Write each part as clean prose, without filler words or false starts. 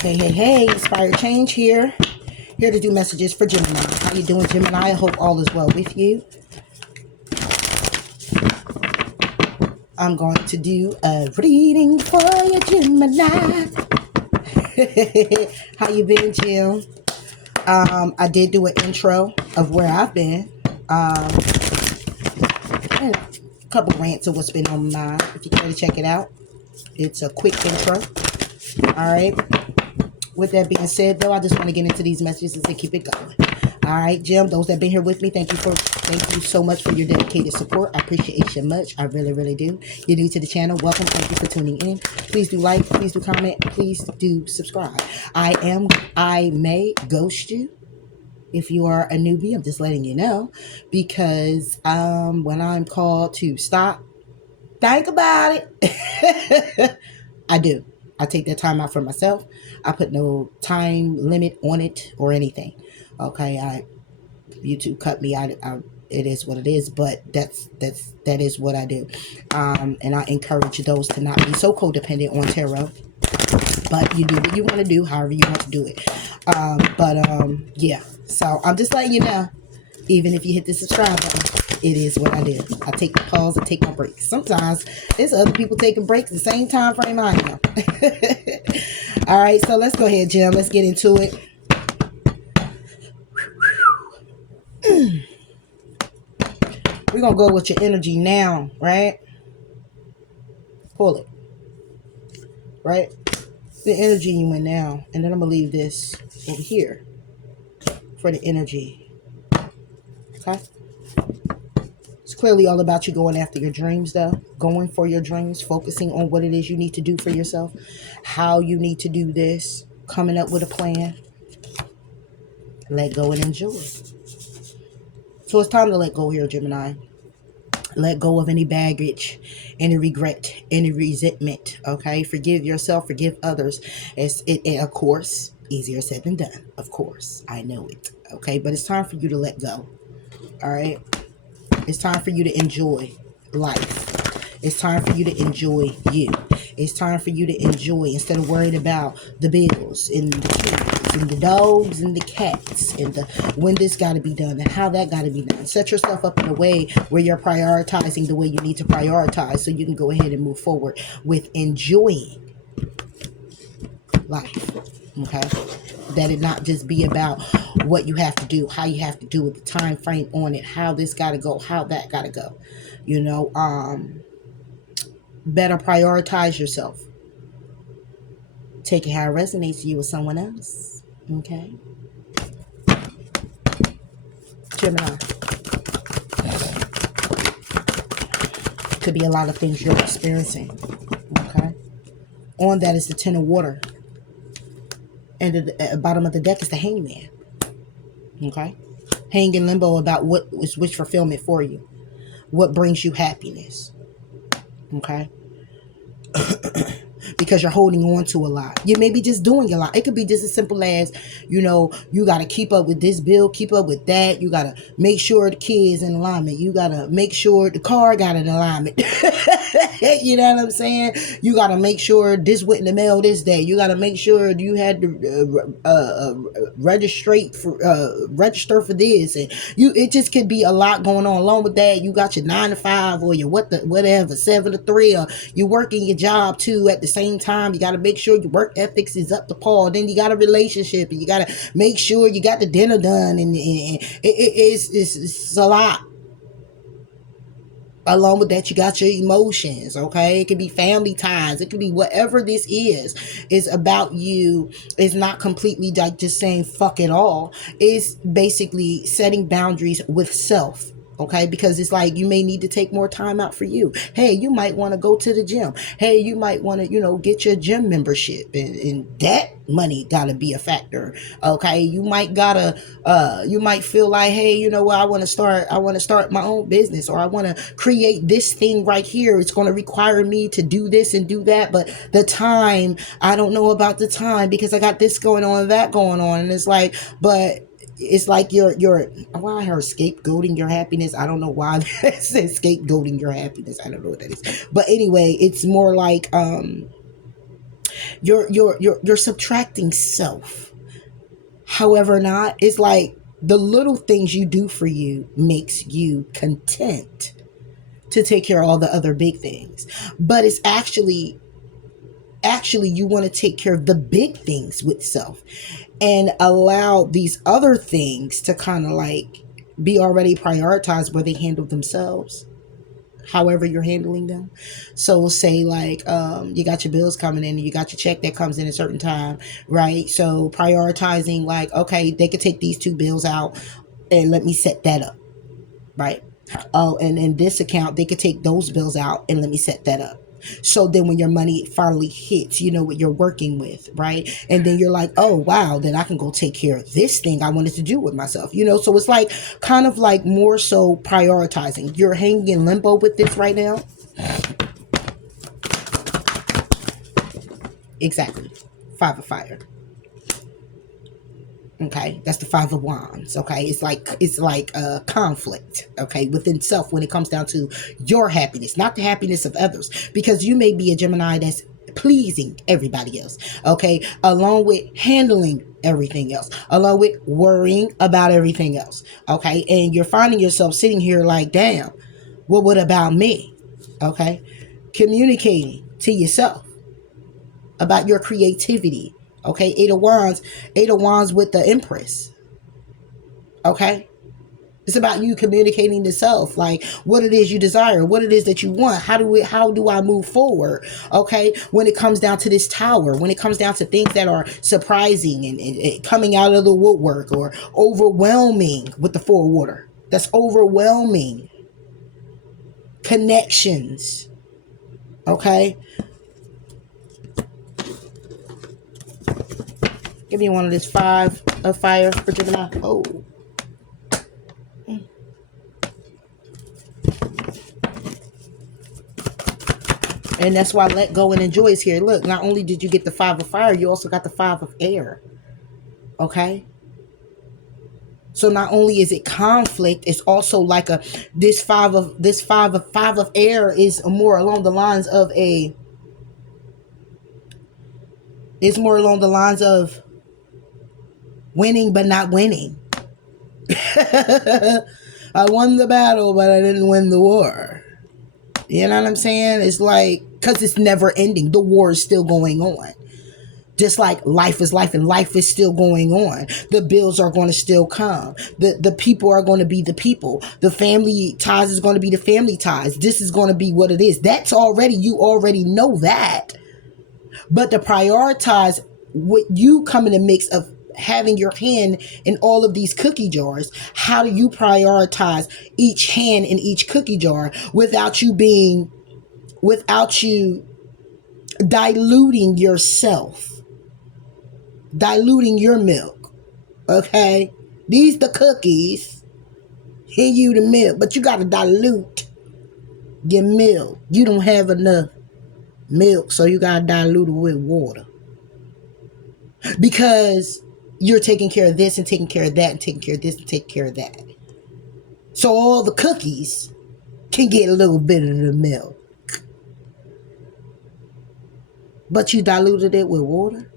Hey, Inspired Change here. Here to do messages for Gemini. How you doing, Gemini? I hope all is well with you. I'm going to do a reading for you, Gemini. How you been, Jim? I did do an intro of where I've been. And a couple rants of what's been on my mind. If you care to check it out. It's a quick intro. Alright. With that being said, though, I just want to get into these messages and keep it going. All right, Jim, those that have been here with me, thank you so much for your dedicated support. I appreciate you much. I really, really do. You're new to the channel. Welcome. Thank you for tuning in. Please do like, please do comment, please do subscribe. I may ghost you. If you are a newbie, I'm just letting you know, because when I'm called to stop, think about it. I do. I take that time out for myself. I put no time limit on it or anything. Okay, YouTube cut me. It is what it is, but that is what I do. And I encourage those to not be so codependent on tarot. But you do what you want to do, however you want to do it. Yeah. So I'm just letting you know. Even if you hit the subscribe button, it is what I do. I take the pause, I take my breaks. Sometimes there's other people taking breaks the same time frame I am. All right, so let's go ahead, Jim. Let's get into it. We're going to go with your energy now, right? Pull it. Right? The energy you in now. And then I'm going to leave this over here for the energy. Okay? It's clearly all about you going after your dreams, though. Going for your dreams. Focusing on what it is you need to do for yourself. How you need to do this. Coming up with a plan. Let go and enjoy. So it's time to let go here, Gemini. Let go of any baggage, any regret, any resentment. Okay? Forgive yourself. Forgive others. Of course, easier said than done. Of course. I know it. Okay? But it's time for you to let go. All right? It's time for you to enjoy life. It's time for you to enjoy you. It's time for you to enjoy, instead of worried about the bills and the kids and the dogs and the cats and when this got to be done and how that got to be done. Set yourself up in a way where you're prioritizing the way you need to prioritize, so you can go ahead and move forward with enjoying life. Okay? That it not just be about what you have to do, how you have to do it, the time frame on it, how this got to go, how that got to go. You know, better prioritize yourself. Take it how it resonates to you with someone else. Okay? Gemini. Could be a lot of things you're experiencing. Okay? On that is the Ten of Water. And at the bottom of the deck is the Hangman. Okay? Hang in limbo about what is wish fulfillment for you. What brings you happiness. Okay? Because you're holding on to a lot. You may be just doing a lot. It could be just as simple as, you know, you got to keep up with this bill, keep up with that. You got to make sure the kid's in alignment. You got to make sure the car got an alignment. You know what I'm saying? You got to make sure this went in the mail this day. You got to make sure you had to register for this. And it just could be a lot going on. Along with that, you got your 9 to 5 or your whatever, 7 to 3, or you working your job too at the same time. You got to make sure your work ethics is up to par. Then you got a relationship, and you got to make sure you got the dinner done, and it's a lot. Along with that, you got your emotions. Okay, it could be family ties, it could be whatever this is about you. Is not completely like just saying fuck it all. It's basically setting boundaries with self. Okay, because it's like you may need to take more time out for you. Hey, you might want to go to the gym. Hey, you might want to, get your gym membership, and that money gotta be a factor. Okay, you might feel like, hey, you know what, I want to start my own business, or I want to create this thing right here. It's going to require me to do this and do that, but the time, I don't know about the time because I got this going on and that going on, and it's like, but it's like you're why I heard scapegoating your happiness. I don't know why that says scapegoating your happiness. I don't know what that is. But anyway, it's more like You're subtracting self. However, not, it's like the little things you do for you makes you content to take care of all the other big things. But it's actually you want to take care of the big things with self and allow these other things to kind of like be already prioritized where they handle themselves, however you're handling them. So say like you got your bills coming in and you got your check that comes in a certain time, right? So prioritizing like, okay, they could take these two bills out and let me set that up, right? Oh, and in this account they could take those bills out and let me set that up. So then when your money finally hits, you know what you're working with, right? And then you're like, oh wow, then I can go take care of this thing I wanted to do with myself, you know? So it's like kind of like more so prioritizing. You're hanging in limbo with this right now. Exactly. Five of fire. Okay, that's the Five of Wands. Okay, it's like a conflict. Okay, within self when it comes down to your happiness, not the happiness of others, because you may be a Gemini that's pleasing everybody else. Okay, along with handling everything else, along with worrying about everything else. Okay, and you're finding yourself sitting here like, damn, well, what about me? Okay, communicating to yourself about your creativity. Okay, Eight of Wands with the Empress. Okay, it's about you communicating to self, like what it is you desire, what it is that you want. How do I move forward? Okay, when it comes down to this Tower, when it comes down to things that are surprising and coming out of the woodwork, or overwhelming with the Four of Water. That's overwhelming connections. Okay. Give me one of this Five of Fire for Gemini. Oh. And that's why let go and enjoy is here. Look, not only did you get the Five of Fire, you also got the Five of Air. Okay? So not only is it conflict, it's also like this five of air is more along the lines of winning but not winning. I won the battle, but I didn't win the war. You know what I'm saying? It's like, because it's never ending. The war is still going on. Just like life is life, and life is still going on. The bills are going to still come. The people are going to be the people. The family ties is going to be the family ties. This is going to be what it is. You already know that. But to prioritize what you come in the mix of having your hand in all of these cookie jars, how do you prioritize each hand in each cookie jar without you diluting yourself, diluting your milk? Okay, these the cookies and you the milk, but you got to dilute your milk. You don't have enough milk, so you got to dilute it with water, because you're taking care of this and taking care of that and taking care of this and taking care of that. So all the cookies can get a little bit of the milk. But you diluted it with water.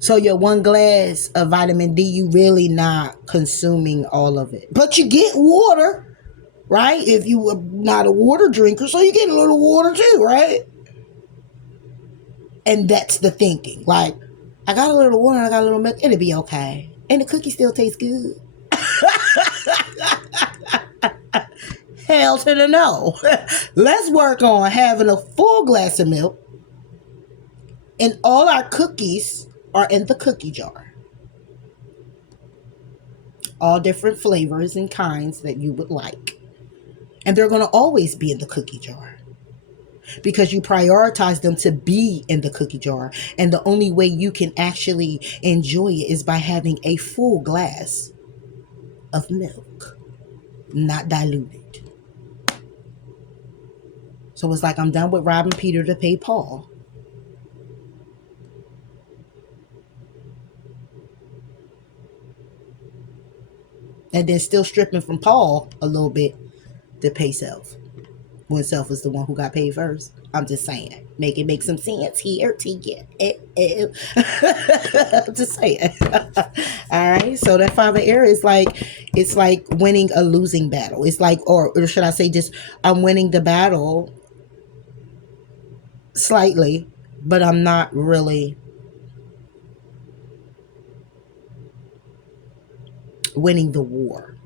So your one glass of vitamin D, you really not consuming all of it. But you get water, right? If you are not a water drinker, so you get a little water too, right? And that's the thinking. Like, I got a little water, I got a little milk, it'll be okay. And the cookie still tastes good. Hell to the no. Let's work on having a full glass of milk, and all our cookies are in the cookie jar. All different flavors and kinds that you would like. And they're going to always be in the cookie jar, because you prioritize them to be in the cookie jar. And the only way you can actually enjoy it is by having a full glass of milk, not diluted. So it's like, I'm done with robbing Peter to pay Paul. And then still stripping from Paul a little bit to pay self, when self is the one who got paid first. I'm just saying. Make some sense here to you. I'm just saying. All right. So that 5 of air is like, it's like winning a losing battle. It's like, or should I say just, I'm winning the battle slightly, but I'm not really winning the war.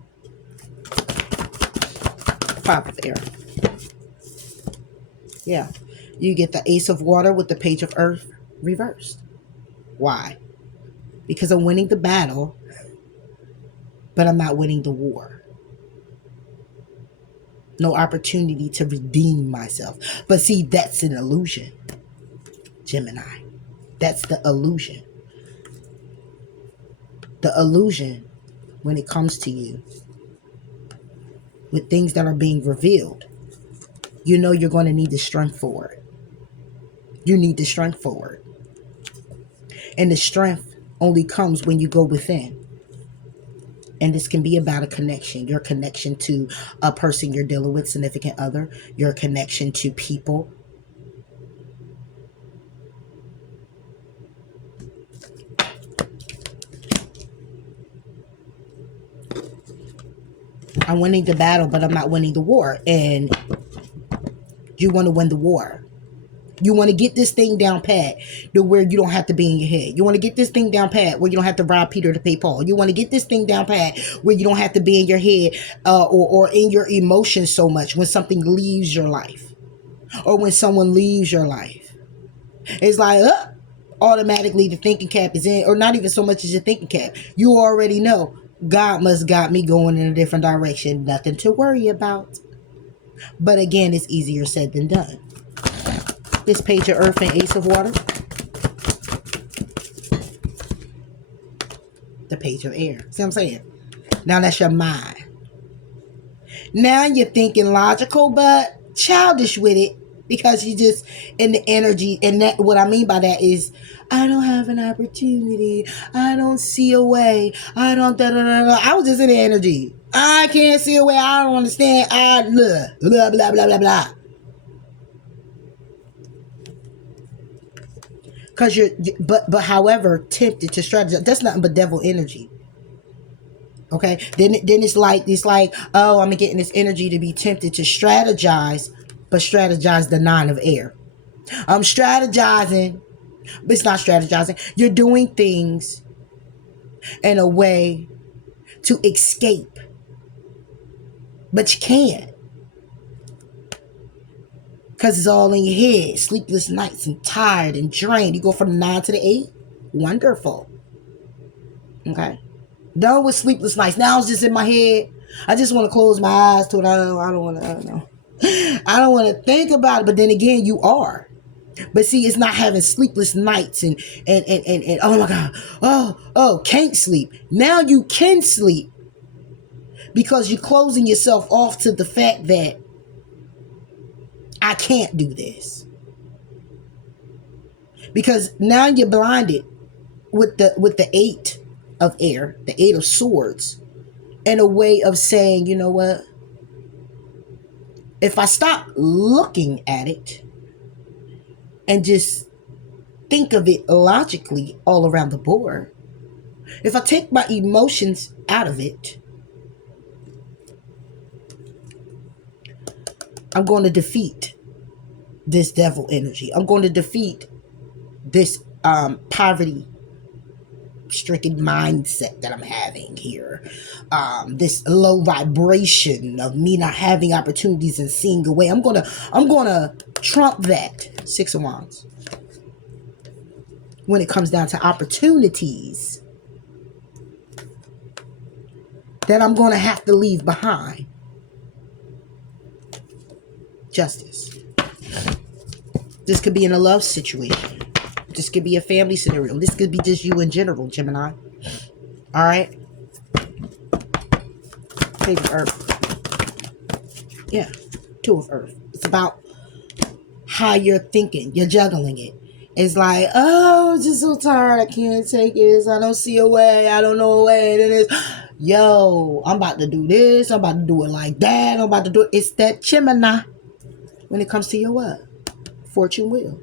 5 of air. Yeah. You get the Ace of Water with the Page of Earth reversed. Why? Because I'm winning the battle, but I'm not winning the war. No opportunity to redeem myself. But see, that's an illusion, Gemini. That's the illusion. The illusion when it comes to you with things that are being revealed. You know you're going to need the strength for it. You need the strength for it. And the strength only comes when you go within. And this can be about a connection. Your connection to a person you're dealing with, significant other. Your connection to people. I'm winning the battle, but I'm not winning the war. And you want to win the war. You want to get this thing down pat to where you don't have to be in your head. You want to get this thing down pat where you don't have to rob Peter to pay Paul. You want to get this thing down pat where you don't have to be in your head or in your emotions so much when something leaves your life or when someone leaves your life. It's like, automatically the thinking cap is in, or not even so much as your thinking cap. You already know God must got me going in a different direction. Nothing to worry about. But again, it's easier said than done. This Page of Earth and Ace of Water. The Page of Air. See what I'm saying? Now that's your mind. Now you're thinking logical, but childish with it because you just in the energy. And that, what I mean by that is, I don't have an opportunity. I don't see a way. I don't da da da da. I was just in the energy. I can't see a way. I don't understand. I blah blah blah blah blah. Because but however, tempted to strategize. That's nothing but devil energy. Okay, then it's like, oh, I'm getting this energy to be tempted to strategize, but strategize the 9 of air. I'm strategizing, but it's not strategizing. You're doing things in a way to escape, but you can't. Because it's all in your head. Sleepless nights and tired and drained. You go from the 9 to the 8. Wonderful. Okay. Done with sleepless nights. Now it's just in my head. I just want to close my eyes to it. I don't want to, I don't know. I don't want to think about it. But then again, you are. But see, it's not having sleepless nights and oh my God. Oh, can't sleep. Now you can sleep. Because you're closing yourself off to the fact that I can't do this. Because now you're blinded with the 8 of air, the 8 of swords, and a way of saying, you know what? If I stop looking at it and just think of it logically all around the board, if I take my emotions out of it, I'm going to defeat this devil energy. I'm going to defeat this poverty stricken mindset that I'm having here. This low vibration of me not having opportunities and seeing a way. I'm gonna trump that 6 of Wands when it comes down to opportunities that I'm gonna have to leave behind. Justice. This could be in a love situation. This could be a family scenario. This could be just you in general, Gemini. All right. Page of Earth. Yeah. 2 of Earth. It's about how you're thinking. You're juggling it. It's like, oh, I'm just so tired. I can't take this. I don't see a way. I don't know a way. And it's, yo, I'm about to do this. I'm about to do it like that. I'm about to do it. It's that Gemini when it comes to your what? fortune wheel.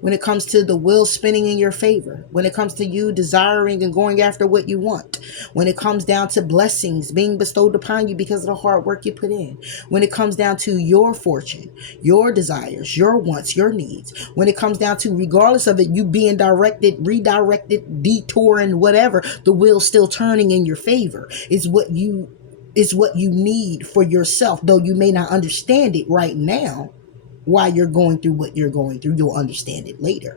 When it comes to the wheel spinning in your favor, when it comes to you desiring and going after what you want, when it comes down to blessings being bestowed upon you because of the hard work you put in, when it comes down to your fortune, your desires, your wants, your needs, when it comes down to, regardless of it, you being directed, redirected, detouring, whatever, the wheel's still turning in your favor. Is what you need for yourself, though you may not understand it right now. Why you're going through what you're going through, you'll understand it later.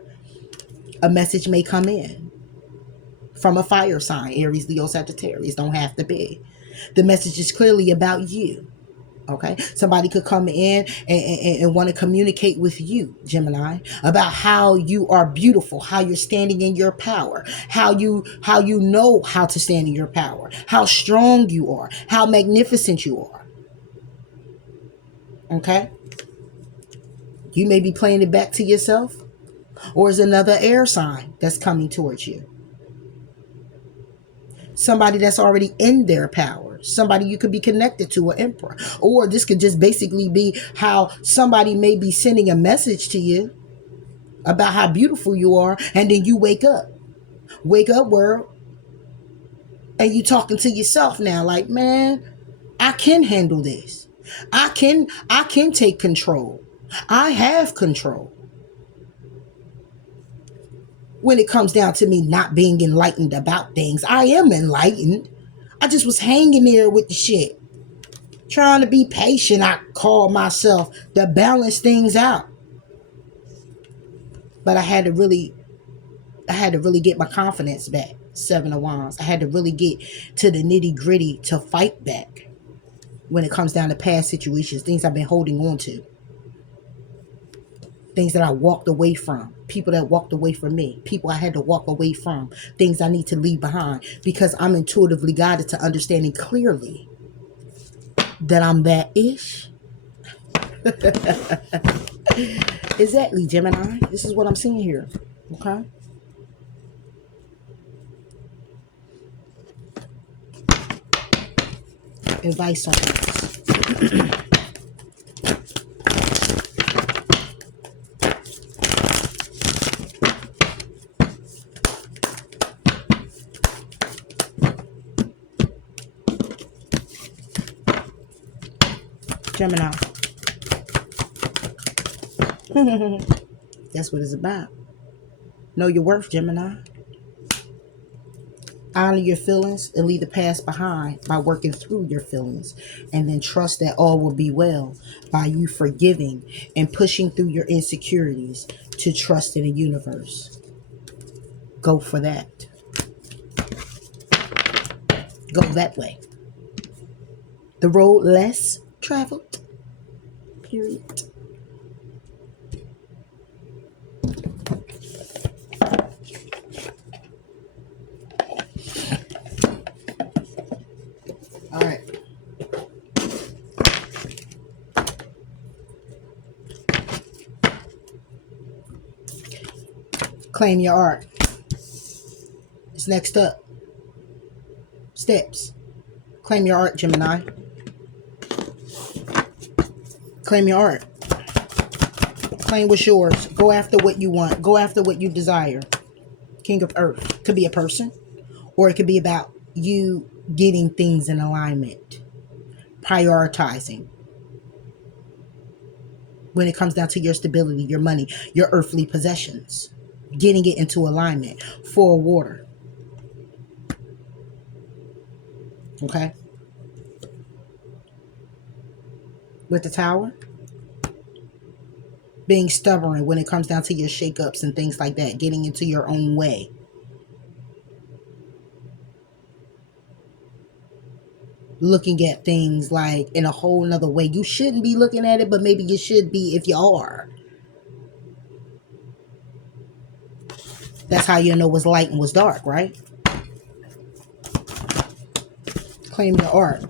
A message may come in from a fire sign, Aries, Leo, Sagittarius. Don't have to be. The message is clearly about you. Okay, somebody could come in and want to communicate with you, Gemini, about how you are beautiful, how you're standing in your power, how you know how to stand in your power, how strong you are, how magnificent you are. Okay, you may be playing it back to yourself, or is another air sign that's coming towards you. Somebody that's already in their power. Somebody you could be connected to, an emperor. Or this could just basically be how somebody may be sending a message to you about how beautiful you are, and then you wake up. Wake up, world. And you talking to yourself now like, man, I can handle this. I can take control. I have control. When it comes down to me not being enlightened about things, I am enlightened. I just was hanging there with the shit. Trying to be patient, I call myself, to balance things out. But I had to really get my confidence back. 7 of Wands. I had to really get to the nitty gritty to fight back. When it comes down to past situations, things I've been holding on to. Things that I walked away from. People that walked away from me. People I had to walk away from. Things I need to leave behind. Because I'm intuitively guided to understanding clearly that I'm that ish. Exactly, Gemini. This is what I'm seeing here. Okay? Advice on this. Gemini. That's what it's about. Know your worth, Gemini. Honor your feelings and leave the past behind by working through your feelings. And then trust that all will be well by you forgiving and pushing through your insecurities to trust in the universe. Go for that. Go that way. The road less traveled. Period. All right. Claim your art. It's next up. Steps. Claim your art, Gemini. Claim your art. Claim what's yours. Go after what you want. Go after what you desire. King of Earth. Could be a person, or it could be about you getting things in alignment. Prioritizing. When it comes down to your stability, your money, your earthly possessions. Getting it into alignment. 4 of water. Okay? With the Tower. Being stubborn when it comes down to your shakeups and things like that. Getting into your own way. Looking at things like in a whole nother way. You shouldn't be looking at it, but maybe you should be if you are. That's how you know what's light and what's dark, right? Claim your art.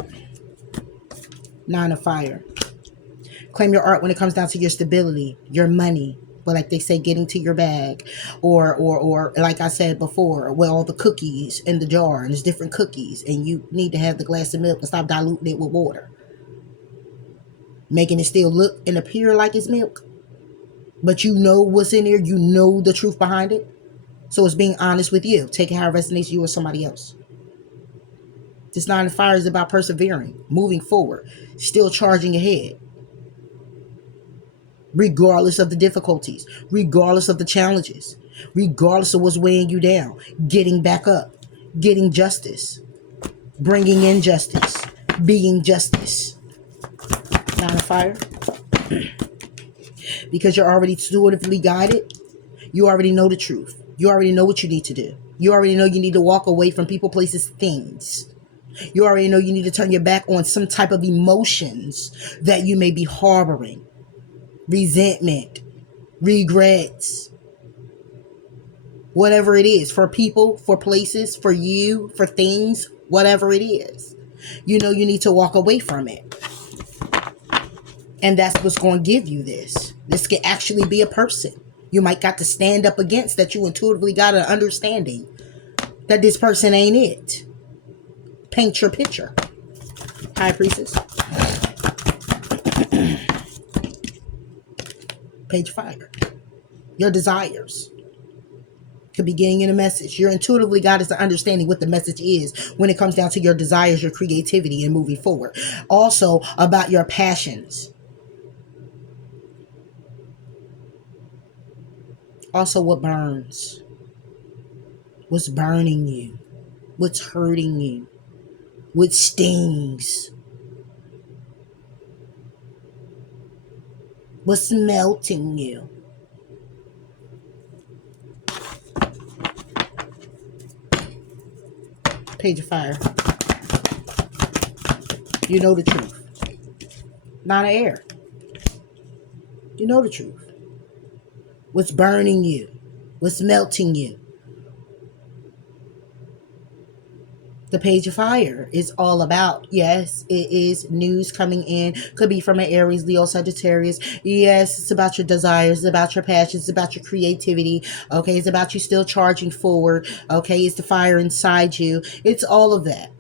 9 of Fire. Claim your art when it comes down to your stability, your money. But like they say, getting to your bag. Or like I said before, with all the cookies in the jar. And there's different cookies. And you need to have the glass of milk and stop diluting it with water. Making it still look and appear like it's milk. But you know what's in there. You know the truth behind it. So it's being honest with you. Take it how it resonates you or somebody else. This 9 of Fire is about persevering, moving forward, still charging ahead. Regardless of the difficulties, regardless of the challenges, regardless of what's weighing you down, getting back up, getting justice, bringing in justice, being justice. 9 of Fire. Because you're already intuitively guided, you already know the truth. You already know what you need to do. You already know you need to walk away from people, places, things. You already know you need to turn your back on some type of emotions that you may be harboring. Resentment, regrets, whatever it is, for people, for places, for you, for things, whatever it is. You know you need to walk away from it. And that's what's going to give you this. This could actually be a person you might got to stand up against, that you intuitively got an understanding that this person ain't it. Paint your picture. High Priestess. Page 5. Your desires could be getting in a message. Your intuitively got is understanding what the message is when it comes down to your desires, your creativity, and moving forward. Also about your passions. Also what burns. What's burning you. What's hurting you. What stings. What's melting you. Page of Fire. You know the truth. 9 of Air. You know the truth. What's burning you? What's melting you? The Page of Fire is all about, yes, it is news coming in. Could be from an Aries, Leo, Sagittarius. Yes, it's about your desires. It's about your passions. It's about your creativity. Okay, it's about you still charging forward. Okay, it's the fire inside you. It's all of that.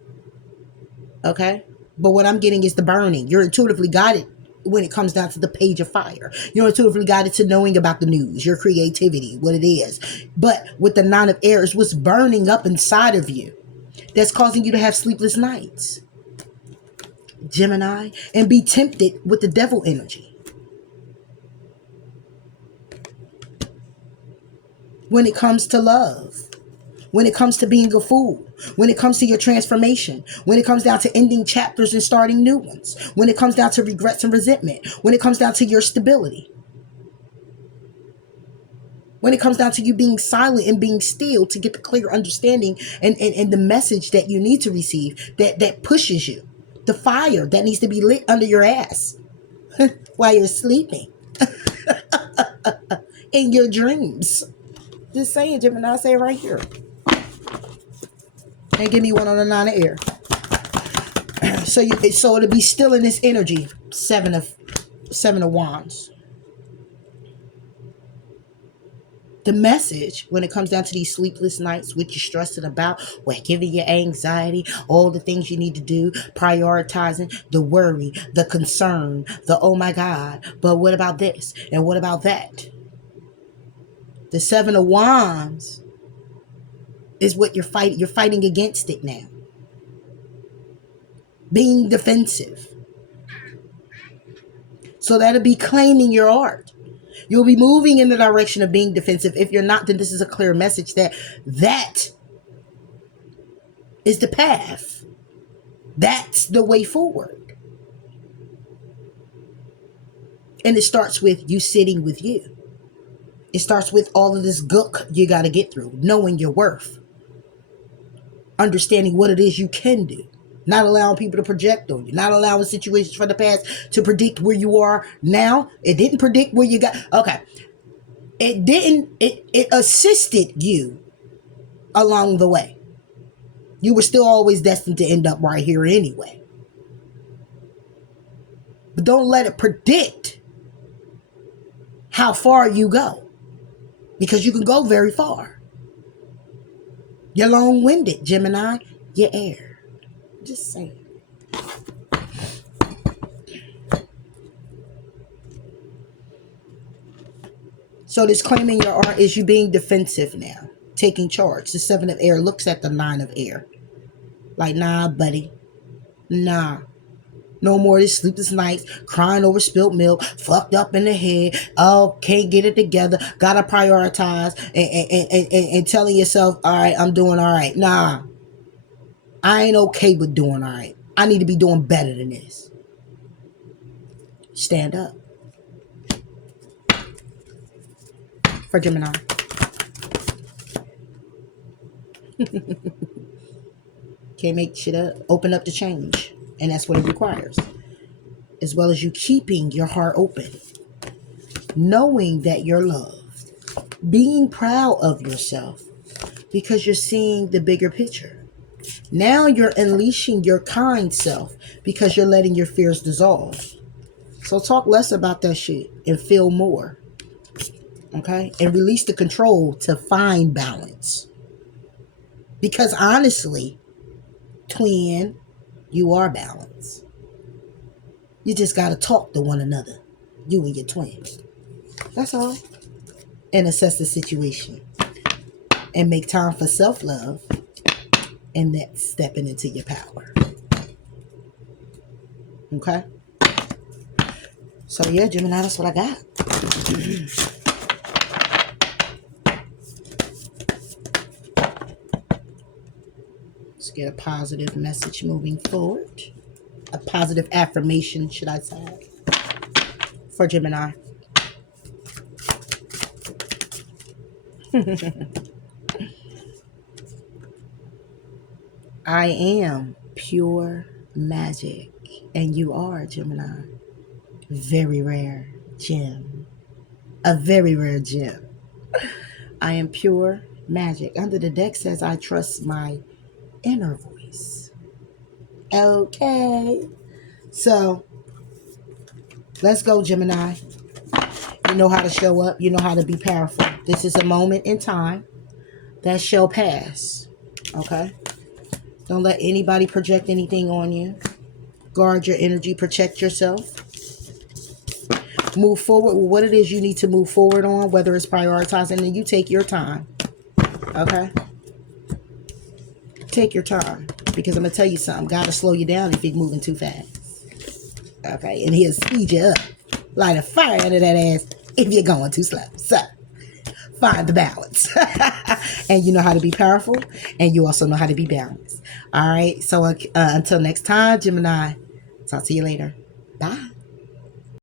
Okay, but what I'm getting is the burning. You're intuitively guided when it comes down to the Page of Fire. You're intuitively guided to knowing about the news, your creativity, what it is. But with the 9 of Air, is what's burning up inside of you that's causing you to have sleepless nights, Gemini, and be tempted with the devil energy. When it comes to love, when it comes to being a fool, when it comes to your transformation, when it comes down to ending chapters and starting new ones, when it comes down to regrets and resentment, when it comes down to your stability, when it comes down to you being silent and being still to get the clear understanding and the message that you need to receive that pushes you. The fire that needs to be lit under your ass while you're sleeping in your dreams. Just saying, Gemini, say it right here. And give me one on the 9 of Air. So it'll be still in this energy. Seven of Wands. The message when it comes down to these sleepless nights, what you're stressing about, what giving you anxiety, all the things you need to do, prioritizing, the worry, the concern, the oh my God, but what about this and what about that? The 7 of Wands is what you're fighting. You're fighting against it now. Being defensive. So that'll be claiming your art. You'll be moving in the direction of being defensive. If you're not, then this is a clear message that is the path. That's the way forward. And it starts with you sitting with you. It starts with all of this gook you got to get through. Knowing your worth. Understanding what it is you can do. Not allowing people to project on you. Not allowing situations from the past to predict where you are now. It didn't predict where you got. Okay. It didn't. It assisted you along the way. You were still always destined to end up right here anyway. But don't let it predict how far you go. Because you can go very far. You're long-winded, Gemini. You're air. Just saying. So this claiming your art is you being defensive now, taking charge. The 7 of air looks at the 9 of air. Like, nah, buddy. Nah. No more of this sleepless nights, crying over spilt milk, fucked up in the head. Oh, can't get it together. Gotta prioritize and telling yourself, all right, I'm doing all right. Nah, I ain't okay with doing all right. I need to be doing better than this. Stand up. For Gemini. Can't make shit up. Open up to change. And that's what it requires. As well as you keeping your heart open. Knowing that you're loved. Being proud of yourself. Because you're seeing the bigger picture. Now you're unleashing your kind self. Because you're letting your fears dissolve. So talk less about that shit. And feel more. Okay? And release the control to find balance. Because honestly, twin, you are balanced. You just got to talk to one another. You and your twin. That's all. And assess the situation. And make time for self-love. And that's stepping into your power. Okay? So yeah, Gemini, that's what I got. Let's get a positive message moving forward. A positive affirmation, should I say, for Gemini. I am pure magic, and you are, Gemini. Very rare gem. A very rare gem. I am pure magic. Under the deck says I trust my inner voice. Okay. So, let's go, Gemini. You know how to show up. You know how to be powerful. This is a moment in time that shall pass. Okay? Don't let anybody project anything on you. Guard your energy. Protect yourself. Move forward with what it is you need to move forward on, whether it's prioritizing, and you take your time. Okay? Take your time. Because I'm going to tell you something. God will slow you down if you're moving too fast. Okay? And he'll speed you up. Light a fire under that ass if you're going too slow. So, find the balance. And you know how to be powerful. And you also know how to be balanced. All right? So, until next time, Gemini. Talk to you later. Bye.